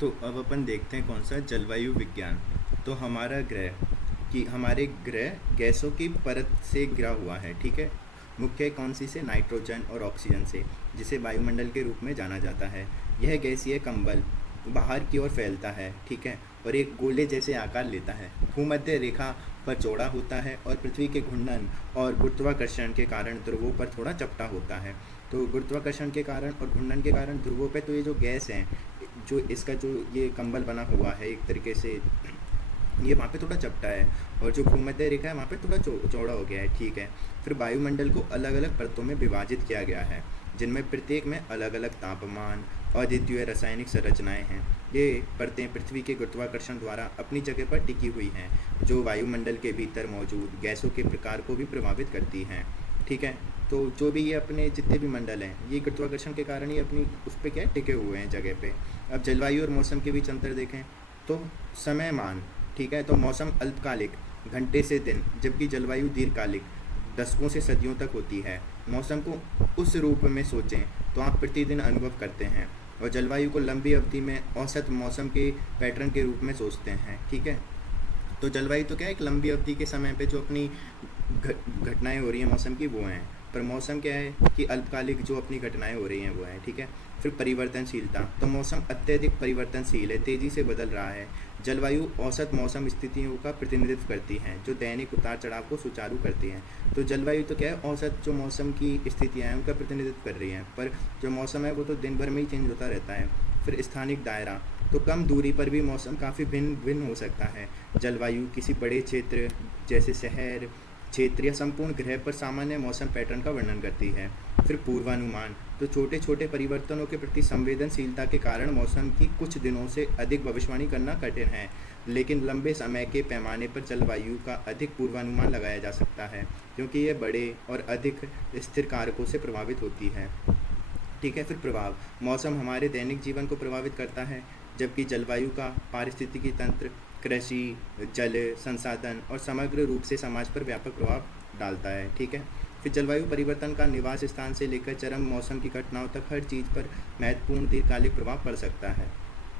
तो अब अपन देखते हैं कौन सा जलवायु विज्ञान। तो हमारे ग्रह गैसों की परत से घिरा हुआ है, ठीक है। मुख्य कौन सी से? नाइट्रोजन और ऑक्सीजन से, जिसे वायुमंडल के रूप में जाना जाता है। यह गैसीय कंबल बाहर की ओर फैलता है, ठीक है, और एक गोले जैसे आकार लेता है। भूमध्य रेखा पर चौड़ा होता है और पृथ्वी के घूर्णन और गुरुत्वाकर्षण के कारण ध्रुवों पर थोड़ा चपटा होता है। तो गुरुत्वाकर्षण के कारण और घूर्णन के कारण ध्रुवों पे तो ये जो गैस है, जो इसका जो ये कंबल बना हुआ है एक तरीके से, ये वहाँ पे थोड़ा चपटा है, और जो भूमध्य रेखा है वहाँ पे थोड़ा चौड़ा हो गया है, ठीक है। फिर वायुमंडल को अलग अलग परतों में विभाजित किया गया है, जिनमें प्रत्येक में अलग अलग तापमान, अद्वितीय रासायनिक संरचनाएं हैं। ये परतें पृथ्वी के गुरुत्वाकर्षण द्वारा अपनी जगह पर टिकी हुई हैं, जो वायुमंडल के भीतर मौजूद गैसों के प्रकार को भी प्रभावित करती हैं, ठीक है। तो जो भी ये अपने जितने भी मंडल हैं, ये गुरुत्वाकर्षण के कारण ही अपनी उस पर क्या है, टिके हुए हैं जगह पे। अब जलवायु और मौसम के बीच अंतर देखें तो समयमान, ठीक है। तो मौसम अल्पकालिक, घंटे से दिन, जबकि जलवायु दीर्घकालिक, दशकों से सदियों तक होती है। मौसम को उस रूप में सोचें तो आप प्रतिदिन अनुभव करते हैं, और जलवायु को लंबी अवधि में औसत मौसम के पैटर्न के रूप में सोचते हैं, ठीक है। तो जलवायु तो क्या है, एक लंबी अवधि के समय पे जो अपनी घटनाएं हो रही हैं मौसम की, वो हैं। पर मौसम क्या है कि अल्पकालिक जो अपनी घटनाएं हो रही हैं वो है, ठीक है। फिर परिवर्तनशीलता, तो मौसम अत्यधिक परिवर्तनशील है, तेज़ी से बदल रहा है। जलवायु औसत मौसम स्थितियों का प्रतिनिधित्व करती हैं, जो दैनिक उतार चढ़ाव को सुचारू करती हैं। तो जलवायु तो क्या है, औसत जो मौसम की स्थितियाँ हैं उनका प्रतिनिधित्व कर रही हैं, पर जो मौसम है वो तो दिन भर में ही चेंज होता रहता है। फिर स्थानिक दायरा, तो कम दूरी पर भी मौसम काफ़ी भिन्न भिन्न हो सकता है। जलवायु किसी बड़े क्षेत्र जैसे शहर क्षेत्र या संपूर्ण ग्रह पर सामान्य मौसम पैटर्न का वर्णन करती है। फिर पूर्वानुमान, तो छोटे छोटे परिवर्तनों के प्रति संवेदनशीलता के कारण मौसम की कुछ दिनों से अधिक भविष्यवाणी करना कठिन है, लेकिन लंबे समय के पैमाने पर जलवायु का अधिक पूर्वानुमान लगाया जा सकता है, क्योंकि ये बड़े और अधिक स्थिर कारकों से प्रभावित होती है, ठीक है। फिर प्रभाव, मौसम हमारे दैनिक जीवन को प्रभावित करता है, जबकि जलवायु का पारिस्थितिकी तंत्र, कृषि, जल संसाधन और समग्र रूप से समाज पर व्यापक प्रभाव डालता है, ठीक है। फिर जलवायु परिवर्तन का निवास स्थान से लेकर चरम मौसम की घटनाओं तक हर चीज़ पर महत्वपूर्ण दीर्घकालिक प्रभाव पड़ सकता है,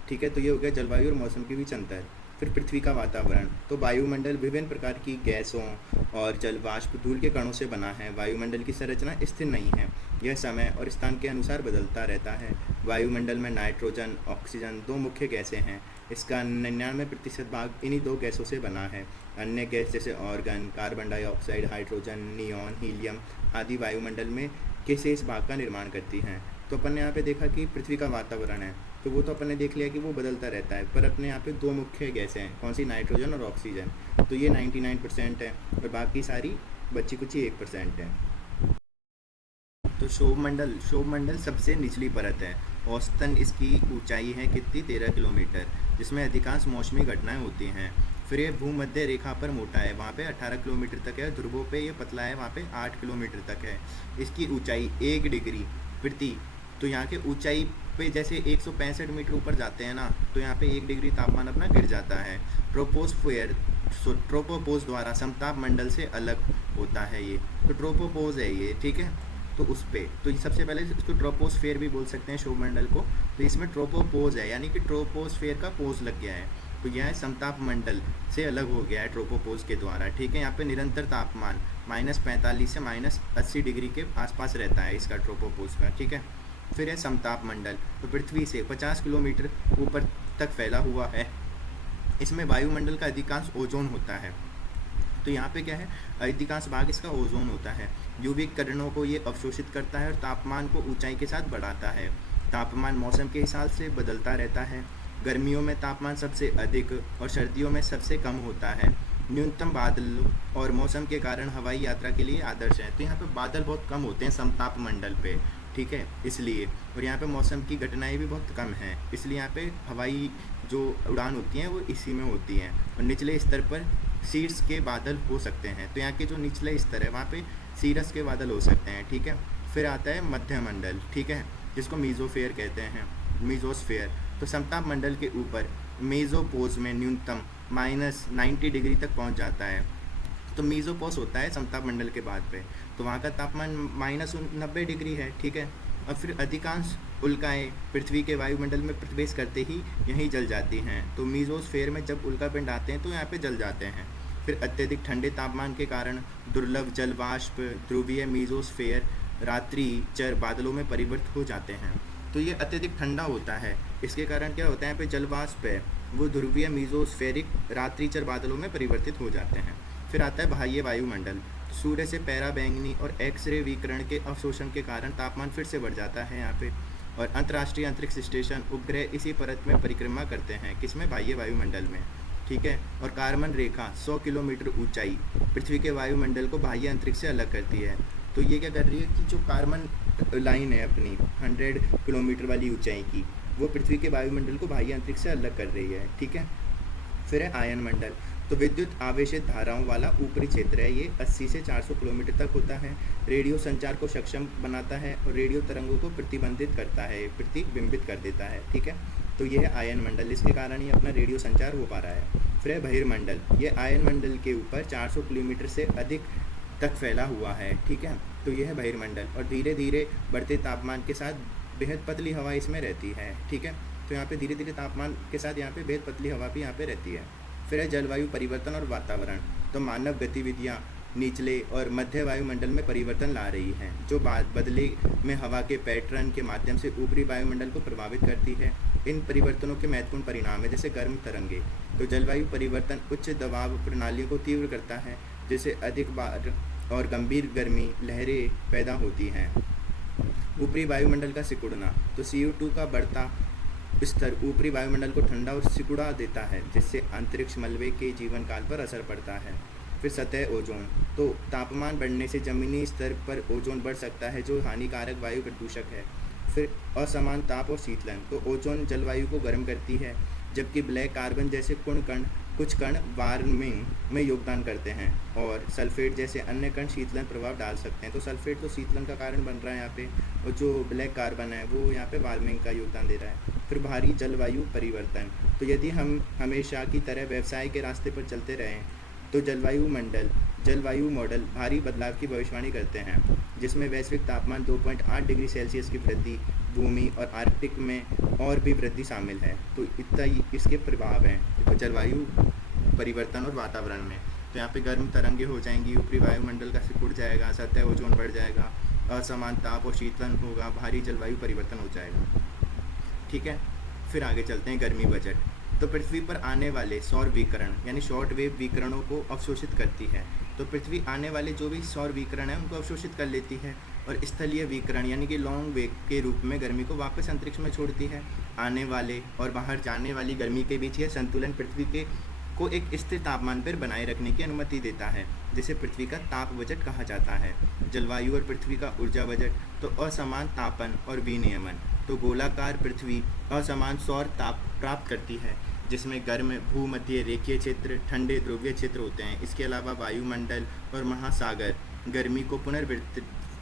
ठीक है। तो ये हो गया जलवायु और मौसम के बीच अंतर। फिर पृथ्वी का वातावरण, तो वायुमंडल विभिन्न प्रकार की गैसों और जल वाष्प धूल के कणों से बना है। वायुमंडल की संरचना स्थिर नहीं है, यह समय और स्थान के अनुसार बदलता रहता है। वायुमंडल में नाइट्रोजन, ऑक्सीजन दो मुख्य गैसें हैं। इसका 99% भाग इन्हीं दो गैसों से बना है। अन्य गैस जैसे organ, carbon dioxide, hydrogen, neon, helium आदि वायुमंडल में के शेष भाग का निर्माण करती हैं। तो अपन ने यहाँ पे देखा कि पृथ्वी का वातावरण है, तो वो तो अपन ने देख लिया कि वो बदलता रहता है, पर अपने यहाँ पे दो मुख्य गैसें हैं, कौन सी? नाइट्रोजन और ऑक्सीजन। तो ये 99% है, और बाकी सारी बची कुछ ही 1% है। तो क्षोभमंडल सबसे निचली परत है। औसतन इसकी ऊंचाई है कितनी? 13 किलोमीटर, जिसमें अधिकांश मौसमी घटनाएं होती हैं। फिर ये भूमध्य रेखा पर मोटा है, वहाँ पे 18 किलोमीटर तक है। ध्रुवों पे ये पतला है, वहाँ पे 8 किलोमीटर तक है। इसकी ऊंचाई 1 डिग्री प्रति, तो यहाँ के ऊंचाई पे जैसे 165 मीटर ऊपर जाते हैं ना, तो यहाँ पे 1 डिग्री तापमान अपना गिर जाता है। ट्रोपोपोज द्वारा समताप मंडल से अलग होता है ये, तो ट्रोपोपोज है ये, ठीक है। तो उस पर तो सबसे पहले इसको ट्रोपोस्फेयर भी बोल सकते हैं क्षोभमंडल को। तो इसमें ट्रोपोपोज है, यानी कि ट्रोपोस्फेयर का पोज लग गया है, तो यह समताप मंडल से अलग हो गया है ट्रोपोपोज के द्वारा, ठीक है। यहाँ पे निरंतर तापमान -45 से -80 डिग्री के आसपास रहता है इसका, ट्रोपोपोज का, ठीक है। फिर है समताप मंडल, तो पृथ्वी से 50 किलोमीटर ऊपर तक फैला हुआ है। इसमें वायुमंडल का अधिकांश ओजोन होता है। तो यहाँ पे क्या है, अधिकांश भाग इसका ओजोन होता है। यूवी किरणों को ये अवशोषित करता है और तापमान को ऊंचाई के साथ बढ़ाता है। तापमान मौसम के हिसाब से बदलता रहता है। गर्मियों में तापमान सबसे अधिक और सर्दियों में सबसे कम होता है। न्यूनतम बादल और मौसम के कारण हवाई यात्रा के लिए आदर्श है। तो यहाँ पे बादल बहुत कम होते हैं समताप मंडल पे, ठीक है, इसलिए। और यहाँ पे मौसम की घटनाएं भी बहुत कम हैं, इसलिए यहाँ पे हवाई जो उड़ान होती हैं वो इसी में होती हैं। और निचले स्तर पर शीर्ष के बादल हो सकते हैं, तो यहाँ के जो निचले स्तर है वहाँ पे सीरस के बादल हो सकते हैं, ठीक है। फिर आता है मध्य मंडल, ठीक है, जिसको मीजोफेयर कहते हैं, मीजोस्फेयर। तो समताप मंडल के ऊपर मेजोपोज में न्यूनतम -90 डिग्री तक पहुँच जाता है। तो मीजोपोज होता है समताप मंडल के बाद पे, तो वहाँ का तापमान -90 डिग्री है, ठीक है। और फिर अधिकांश उल्काएं पृथ्वी के वायुमंडल में प्रवेश करते ही यहीं जल जाती हैं। तो मीज़ोस्फीयर में जब उल्कापिंड आते हैं तो यहाँ पे जल जाते हैं। फिर अत्यधिक ठंडे तापमान के कारण दुर्लभ जल वाष्प ध्रुवीय मीज़ोस्फीयर रात्रिचर बादलों में परिवर्तित हो जाते हैं। तो ये अत्यधिक ठंडा होता है, इसके कारण क्या होता है, यहाँ पे जल वाष्प है वो ध्रुवीय मीज़ोस्फेरिक रात्रिचर बादलों में परिवर्तित हो जाते हैं। फिर आता है बाह्य वायुमंडल। सूर्य से पराबैंगनी और एक्स-रे विकिरण के अवशोषण के कारण तापमान फिर से बढ़ जाता है यहाँ पे। और अंतर्राष्ट्रीय अंतरिक्ष स्टेशन उपग्रह इसी परत में परिक्रमा करते हैं, किसमें, बाह्य वायुमंडल में, ठीक है। और कार्बन रेखा 100 किलोमीटर ऊंचाई पृथ्वी के वायुमंडल को बाह्य अंतरिक्ष से अलग करती है। तो ये क्या कर रही है कि जो कार्बन लाइन है अपनी 100 किलोमीटर वाली ऊंचाई की, वो पृथ्वी के वायुमंडल को बाह्य अंतरिक्ष से अलग कर रही है, ठीक है। फिर है आयन मंडल। तो विद्युत आवेशित धाराओं वाला ऊपरी क्षेत्र है, ये 80 से 400 किलोमीटर तक होता है। रेडियो संचार को सक्षम बनाता है और रेडियो तरंगों को प्रतिबंधित करता है, प्रतिबिंबित कर देता है, ठीक है। तो ये है आयन मंडल, इसके कारण ही अपना रेडियो संचार हो पा रहा है। फिर है बहिर्मंडल। ये आयन मंडल के ऊपर 400 किलोमीटर से अधिक तक फैला हुआ है, ठीक है। तो ये है बहिर्मंडल और धीरे धीरे बढ़ते तापमान के साथ बेहद पतली हवा इसमें रहती है, ठीक है। तो यहाँ पे धीरे धीरे तापमान के साथ यहाँ पे बेहद पतली हवा भी यहाँ पे रहती है। फिर है जलवायु परिवर्तन और वातावरण। तो मानव गतिविधियाँ निचले और मध्य वायुमंडल में परिवर्तन ला रही हैं, जो बदले में हवा के पैटर्न के माध्यम से ऊपरी वायुमंडल को प्रभावित करती है। इन परिवर्तनों के महत्वपूर्ण परिणाम है जैसे गर्म तरंगे। तो जलवायु परिवर्तन उच्च दबाव प्रणालियों को तीव्र करता है, जिससे अधिक बार और गंभीर गर्मी लहरें पैदा होती हैं। ऊपरी वायुमंडल का सिकुड़ना। तो CO2 का बढ़ता स्तर ऊपरी वायुमंडल को ठंडा और सिकुड़ा देता है, जिससे अंतरिक्ष मलबे के जीवन काल पर असर पड़ता है। फिर सतह ओजोन। तो तापमान बढ़ने से जमीनी स्तर पर ओजोन बढ़ सकता है, जो हानिकारक वायु प्रदूषक है। फिर असमान ताप और शीतलन। तो ओजोन जलवायु को गर्म करती है, जबकि ब्लैक कार्बन जैसे कुछ कण वार्मिंग में योगदान करते हैं और सल्फेट जैसे अन्य कण शीतलन प्रभाव डाल सकते हैं। तो सल्फेट तो शीतलन का कारण बन रहा है यहाँ पे, और जो ब्लैक कार्बन है वो यहाँ पे वार्मिंग का योगदान दे रहा है। फिर भारी जलवायु परिवर्तन। तो यदि हम हमेशा की तरह व्यवसाय के रास्ते पर चलते रहें तो जलवायु मॉडल भारी बदलाव की भविष्यवाणी करते हैं, जिसमें वैश्विक तापमान 2.8 डिग्री सेल्सियस की वृद्धि, भूमि और आर्कटिक में और भी वृद्धि शामिल है। तो इतना ही इसके प्रभाव हैं तो जलवायु परिवर्तन और वातावरण में। तो यहाँ पे गर्म तरंगे हो जाएंगी, ऊपरी वायुमंडल का सिकुड़ जाएगा, सतह ओजोन बढ़ जाएगा, असमान ताप और शीतलन होगा, भारी जलवायु परिवर्तन हो जाएगा, ठीक है। फिर आगे चलते हैं गर्मी बजट। तो पृथ्वी पर आने वाले सौर विकिरण यानी शॉर्ट वेव विकिरणों को अवशोषित करती है। तो पृथ्वी आने वाले जो भी सौर विकिरण है उनको अवशोषित कर लेती है और स्थलीय विकिरण यानी कि लॉन्ग वेव के रूप में गर्मी को वापस अंतरिक्ष में छोड़ती है। आने वाले और बाहर जाने वाली गर्मी के बीच यह संतुलन पृथ्वी के को एक स्थिर तापमान पर बनाए रखने की अनुमति देता है, जिसे पृथ्वी का ताप बजट कहा जाता है। जलवायु और पृथ्वी का ऊर्जा बजट। तो असमान तापन और विनियमन। तो गोलाकार पृथ्वी असमान सौर ताप प्राप्त करती है, जिसमें गर्म भूमध्य रेखीय क्षेत्र, ठंडे ध्रुवीय क्षेत्र होते हैं। इसके अलावा वायुमंडल और महासागर गर्मी को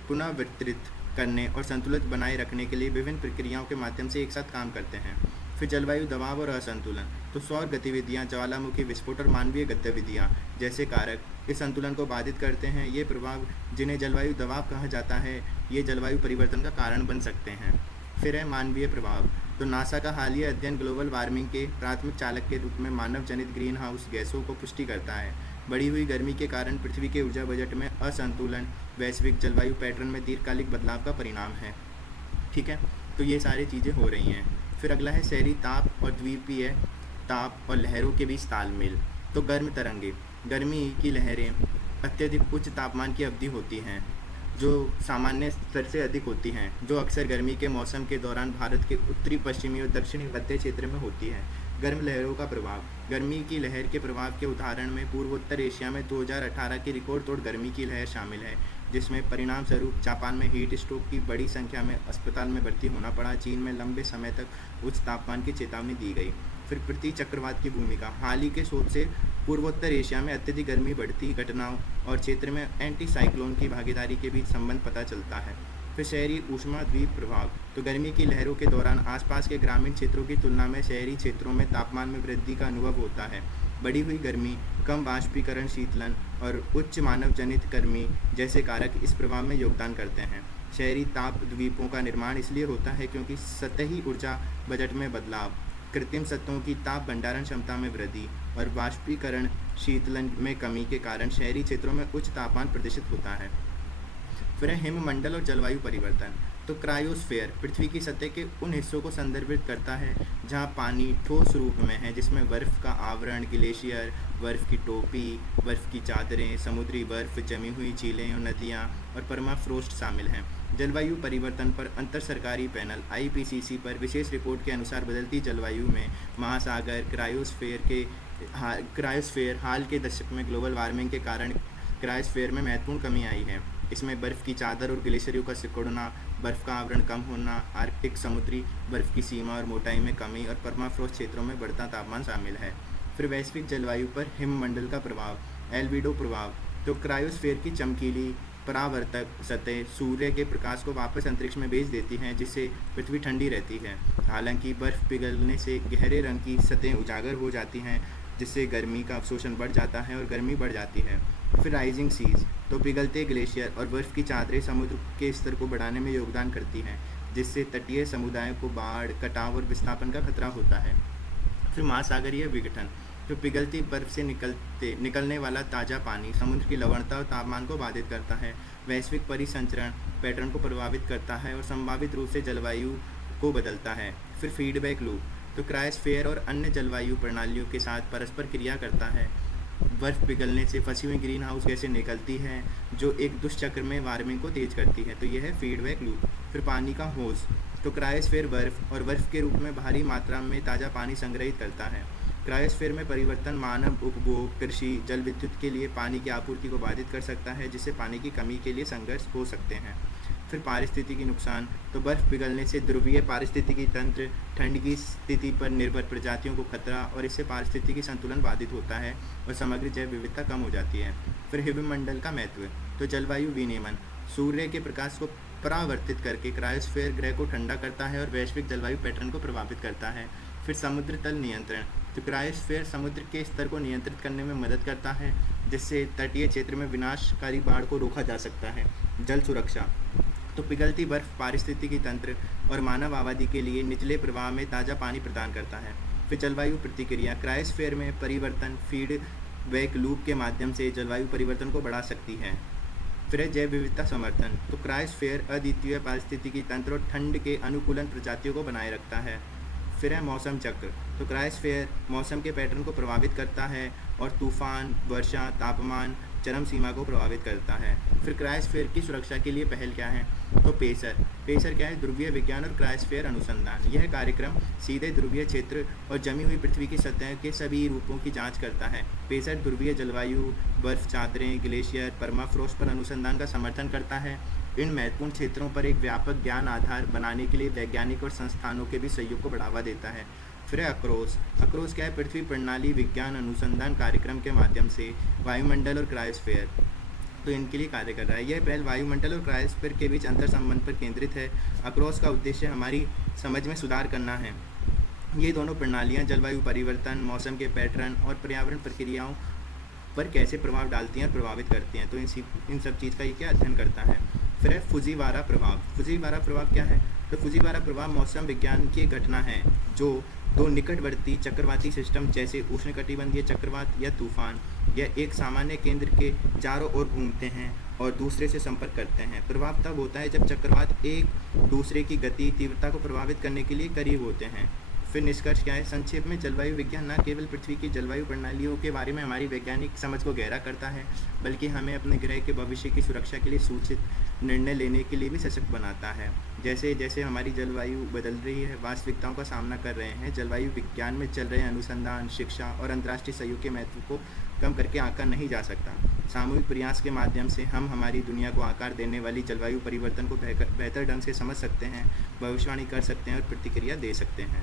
पुनर्वितरित करने और संतुलित बनाए रखने के लिए विभिन्न प्रक्रियाओं के माध्यम से एक साथ काम करते हैं। फिर जलवायु दबाव और असंतुलन। तो सौर गतिविधियाँ, ज्वालामुखी विस्फोट और मानवीय गतिविधियाँ जैसे कारक इस संतुलन को बाधित करते हैं। ये प्रभाव, जिन्हें जलवायु दबाव कहा जाता है, ये जलवायु परिवर्तन का कारण बन सकते हैं। फिर है मानवीय प्रभाव। तो नासा का हालिया अध्ययन ग्लोबल वार्मिंग के प्राथमिक चालक के रूप में मानव जनित ग्रीन हाउस गैसों को पुष्टि करता है। बढ़ी हुई गर्मी के कारण पृथ्वी के ऊर्जा बजट में असंतुलन वैश्विक जलवायु पैटर्न में दीर्घकालिक बदलाव का परिणाम है, ठीक है। तो ये सारी चीज़ें हो रही हैं। फिर अगला है शहरी ताप और द्वीपीय ताप और लहरों के बीच तालमेल। तो गर्म तरंगे, गर्मी की लहरें अत्यधिक उच्च तापमान की अवधि होती हैं, जो सामान्य स्तर से अधिक होती हैं, जो अक्सर गर्मी के मौसम के दौरान भारत के उत्तरी पश्चिमी और दक्षिणी मध्य क्षेत्र में होती है। गर्म लहरों का प्रभाव। गर्मी की लहर के प्रभाव के उदाहरण में पूर्वोत्तर एशिया में 2018 की रिकॉर्ड तोड़ गर्मी की लहर शामिल है, जिसमें परिणाम स्वरूप जापान में हीट स्ट्रोक की बड़ी संख्या में अस्पताल में भर्ती होना पड़ा। चीन में लंबे समय तक उच्च तापमान की चेतावनी दी गई। फिर प्रति चक्रवात की भूमिका। हाल ही के शोध से पूर्वोत्तर एशिया में अत्यधिक गर्मी बढ़ती घटनाओं और क्षेत्र में एंटी साइक्लोन की भागीदारी के बीच संबंध पता चलता है। फिर शहरी ऊष्माद्वीप प्रभाव। तो गर्मी की लहरों के दौरान आसपास के ग्रामीण क्षेत्रों की तुलना में शहरी क्षेत्रों में तापमान में वृद्धि का अनुभव होता है। बढ़ी हुई गर्मी, कम वाष्पीकरण, शीतलन और उच्च मानव जनित गर्मी जैसे कारक इस प्रभाव में योगदान करते हैं। शहरी ताप द्वीपों का निर्माण इसलिए होता है क्योंकि सतही ऊर्जा बजट में बदलाव, कृत्रिम सतहों की ताप भंडारण क्षमता में वृद्धि और वाष्पीकरण शीतलन में कमी के कारण शहरी क्षेत्रों में उच्च तापमान प्रदर्शित होता है। फिर है हिममंडल और जलवायु परिवर्तन। तो क्रायोस्फीयर पृथ्वी की सतह के उन हिस्सों को संदर्भित करता है जहां पानी ठोस रूप में है, जिसमें बर्फ़ का आवरण, ग्लेशियर, बर्फ़ की टोपी, बर्फ़ की चादरें, समुद्री बर्फ़, जमी हुई झीलें और नदियां और परमाफ्रोस्ट शामिल हैं। जलवायु परिवर्तन पर अंतर सरकारी पैनल IPCC पर विशेष रिपोर्ट के अनुसार बदलती जलवायु में महासागर क्रायोस्फीयर हाल के दशक में ग्लोबल वार्मिंग के कारण क्रायोस्फीयर में महत्वपूर्ण कमी आई है। इसमें बर्फ़ की चादर और ग्लेशियरों का सिकुड़ना, बर्फ़ का आवरण कम होना, आर्कटिक समुद्री बर्फ़ की सीमा और मोटाई में कमी और परमाफ्रोस्ट क्षेत्रों में बढ़ता तापमान शामिल है। फिर वैश्विक जलवायु पर हिममंडल का प्रभाव, एल्बिडो प्रभाव। तो क्रायोस्फीयर की चमकीली परावर्तक सतह सूर्य के प्रकाश को वापस अंतरिक्ष में भेज देती हैं, जिससे पृथ्वी ठंडी रहती है। हालांकि बर्फ़ पिघलने से गहरे रंग की सतहें उजागर हो जाती हैं, जिससे गर्मी का अवशोषण बढ़ जाता है और गर्मी बढ़ जाती है। फिर राइजिंग सीज। तो पिघलते ग्लेशियर और बर्फ़ की चादरें समुद्र के स्तर को बढ़ाने में योगदान करती हैं, जिससे तटीय समुदायों को बाढ़, कटाव और विस्थापन का खतरा होता है। फिर महासागरीय विघटन। तो पिघलती बर्फ़ से निकलने वाला ताज़ा पानी समुद्र की लवणता और तापमान को बाधित करता है, वैश्विक परिसंचरण पैटर्न को प्रभावित करता है और संभावित रूप से जलवायु को बदलता है। फिर फीडबैक लूप। तो क्रायोस्फीयर और अन्य जलवायु प्रणालियों के साथ परस्पर क्रिया करता है। बर्फ़ पिघलने से फंसी हुई ग्रीन हाउस गैसें निकलती हैं, जो एक दुष्चक्र में वार्मिंग को तेज करती है। तो यह है फीडबैक लूप। फिर पानी का होज। तो क्रायोस्फीयर बर्फ़ और बर्फ़ के रूप में भारी मात्रा में ताज़ा पानी संग्रहित करता है। क्रायोस्फीयर में परिवर्तन मानव उपभोग, कृषि, जल विद्युत के लिए पानी की आपूर्ति को बाधित कर सकता है, जिससे पानी की कमी के लिए संघर्ष हो सकते हैं। फिर पारिस्थितिकी नुकसान। तो बर्फ़ पिघलने से ध्रुवीय पारिस्थितिकी तंत्र, ठंड की स्थिति पर निर्भर प्रजातियों को खतरा और इससे पारिस्थितिकी संतुलन बाधित होता है और समग्र जैव विविधता कम हो जाती है। फिर हिममंडल का महत्व। तो जलवायु विनियमन। सूर्य के प्रकाश को परावर्तित करके क्रायोस्फीयर ग्रह को ठंडा करता है और वैश्विक जलवायु पैटर्न को प्रभावित करता है। फिर समुद्र तल नियंत्रण। तो क्रायोस्फीयर समुद्र के स्तर को नियंत्रित करने में मदद करता है, जिससे तटीय क्षेत्र में विनाशकारी बाढ़ को रोका जा सकता है। जल सुरक्षा। तो पिघलती बर्फ़ पारिस्थितिकी तंत्र और मानव आबादी के लिए निचले प्रवाह में ताज़ा पानी प्रदान करता है। फिर जलवायु प्रतिक्रिया। क्रायोस्फीयर में परिवर्तन फीडबैक लूप के माध्यम से जलवायु परिवर्तन को बढ़ा सकती है। फिर है जैव विविधता समर्थन। तो क्रायोस्फीयर अद्वितीय पारिस्थितिकी तंत्र और ठंड के अनुकूलन प्रजातियों को बनाए रखता है। फिर है मौसम चक्र। तो क्रायोस्फीयर मौसम के पैटर्न को प्रभावित करता है और तूफान, वर्षा, तापमान, चरम सीमा को प्रभावित करता है। फिर क्रायोस्फीयर की सुरक्षा के लिए पहल क्या है? तो पेसर क्या है? ध्रुवीय विज्ञान और क्रायोस्फीयर अनुसंधान। यह कार्यक्रम सीधे ध्रुवीय क्षेत्र और जमी हुई पृथ्वी की सतह के सभी रूपों की जांच करता है। पेसर ध्रुवीय जलवायु, बर्फ चादरें, ग्लेशियर, परमाफ्रोस्ट पर अनुसंधान का समर्थन करता है। इन महत्वपूर्ण क्षेत्रों पर एक व्यापक ज्ञान आधार बनाने के लिए वैज्ञानिक और संस्थानों के भी सहयोग को बढ़ावा देता है। फिर है अक्रोस क्या है? पृथ्वी प्रणाली विज्ञान अनुसंधान कार्यक्रम के माध्यम से वायुमंडल और क्रायोस्फीयर तो इनके लिए कार्य कर रहा है। यह पहल वायुमंडल और क्रायोस्फीयर के बीच अंतर संबंध पर केंद्रित है। अक्रोस का उद्देश्य हमारी समझ में सुधार करना है। ये दोनों प्रणालियाँ जलवायु परिवर्तन, मौसम के पैटर्न और पर्यावरण प्रक्रियाओं पर कैसे प्रभाव डालती हैं और प्रभावित करती हैं, तो इन सब चीज़ का ये क्या अध्ययन करता है। फिर है फुजीवारा प्रभाव। फुजीवारा प्रभाव क्या है? तो फुजीवारा प्रभाव मौसम विज्ञान की घटना है जो दो निकटवर्ती चक्रवाती सिस्टम जैसे उष्णकटिबंधीय चक्रवात या तूफान या एक सामान्य केंद्र के चारों ओर घूमते हैं और दूसरे से संपर्क करते हैं। प्रभाव तब होता है जब चक्रवात एक दूसरे की गति तीव्रता को प्रभावित करने के लिए करीब होते हैं। फिर निष्कर्ष क्या है? संक्षेप में जलवायु विज्ञान न केवल पृथ्वी की जलवायु प्रणालियों के बारे में हमारी वैज्ञानिक समझ को गहरा करता है, बल्कि हमें अपने ग्रह के भविष्य की सुरक्षा के लिए सूचित निर्णय लेने के लिए भी सशक्त बनाता है। जैसे जैसे हमारी जलवायु बदल रही है, वास्तविकताओं का सामना कर रहे हैं, जलवायु विज्ञान में चल रहे अनुसंधान, शिक्षा और अंतर्राष्ट्रीय सहयोग के महत्व को कम करके आंका नहीं जा सकता। सामूहिक प्रयास के माध्यम से हम हमारी दुनिया को आकार देने वाली जलवायु परिवर्तन को बेहतर ढंग से समझ सकते हैं, भविष्यवाणी कर सकते हैं और प्रतिक्रिया दे सकते हैं।